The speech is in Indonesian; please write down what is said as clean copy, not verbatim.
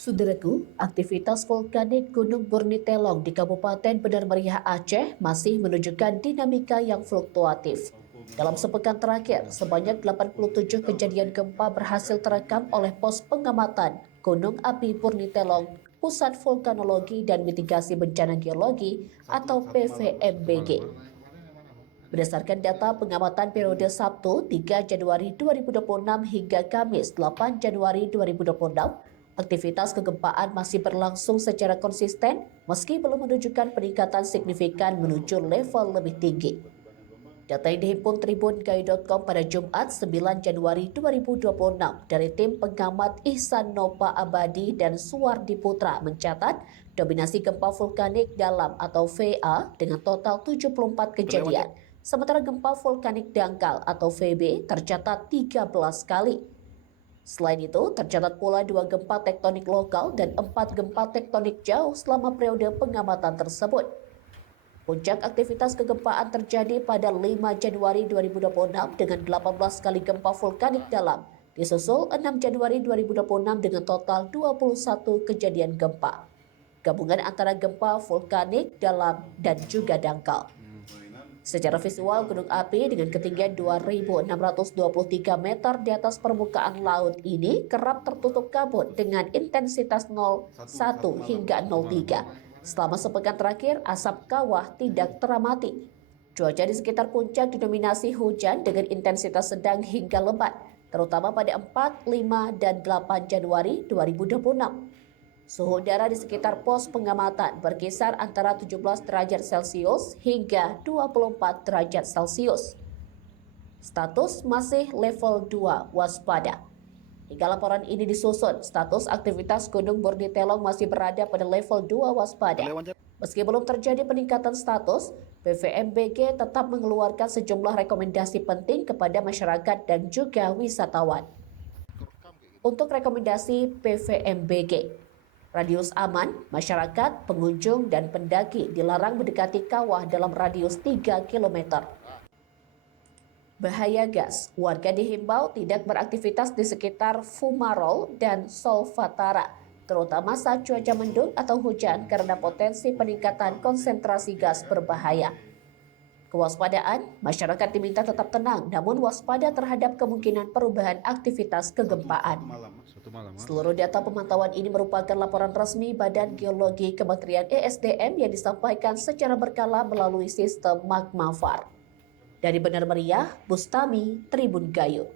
Saudaraku, aktivitas vulkanik Gunung Burnitelong di Kabupaten Benar Meriah Aceh masih menunjukkan dinamika yang fluktuatif. Dalam sepekan terakhir, sebanyak 87 kejadian gempa berhasil terekam oleh pos pengamatan Gunung Api Burnitelong, Pusat Vulkanologi dan Mitigasi Bencana Geologi atau PVMBG. Berdasarkan data pengamatan periode Sabtu 3 Januari 2026 hingga Kamis 8 Januari 2026, aktivitas kegempaan masih berlangsung secara konsisten meski belum menunjukkan peningkatan signifikan menuju level lebih tinggi. Data yang dihimpun tribungai.com pada Jumat 9 Januari 2026 dari tim pengamat Ihsan Nopa Abadi dan Suwardi Putra mencatat dominasi gempa vulkanik dalam atau VA dengan total 74 kejadian. Sementara gempa vulkanik dangkal atau VB tercatat 13 kali. Selain itu, tercatat pula 2 gempa tektonik lokal dan 4 gempa tektonik jauh selama periode pengamatan tersebut. Puncak aktivitas kegempaan terjadi pada 5 Januari 2026 dengan 18 kali gempa vulkanik dalam, disusul 6 Januari 2026 dengan total 21 kejadian gempa. Gabungan antara gempa vulkanik dalam dan juga dangkal. Secara visual, gunung api dengan ketinggian 2.623 meter di atas permukaan laut ini kerap tertutup kabut dengan intensitas 0,1 hingga 0,3. Selama sepekan terakhir, asap kawah tidak teramati. Cuaca di sekitar puncak didominasi hujan dengan intensitas sedang hingga lebat, terutama pada 4, 5, dan 8 Januari 2026. Suhu udara di sekitar pos pengamatan berkisar antara 17 derajat Celcius hingga 24 derajat Celcius. Status masih level 2 waspada. Hingga laporan ini disusun, status aktivitas Gunung Burnitelong masih berada pada level 2 waspada. Meski belum terjadi peningkatan status, PVMBG tetap mengeluarkan sejumlah rekomendasi penting kepada masyarakat dan juga wisatawan. Untuk rekomendasi PVMBG, radius aman, masyarakat, pengunjung, dan pendaki dilarang mendekati kawah dalam radius 3 km. Bahaya gas, warga dihimbau tidak beraktivitas di sekitar Fumarol dan Solfatara, terutama saat cuaca mendung atau hujan karena potensi peningkatan konsentrasi gas berbahaya. Kewaspadaan, masyarakat diminta tetap tenang namun waspada terhadap kemungkinan perubahan aktivitas kegempaan. Seluruh data pemantauan ini merupakan laporan resmi Badan Geologi Kementerian ESDM yang disampaikan secara berkala melalui sistem Magmafar. Dari Benar Meriah, Bustami, Tribun Gayo.